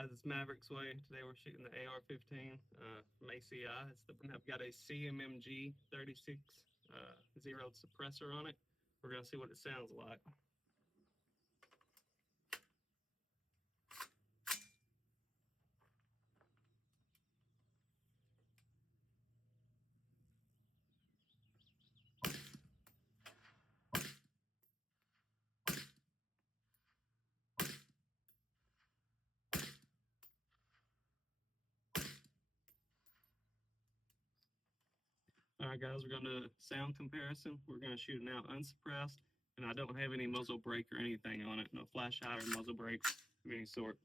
guys, it's Maverick's Way. Today we're shooting the AR15 from ACI. I've got a CMMG 36 zeroed suppressor on it. We're going to see what it sounds like. All right, guys, we're going to do a sound comparison. We're going to shoot it now unsuppressed, and I don't have any muzzle brake or anything on it. No flash hider, muzzle brake of any sort.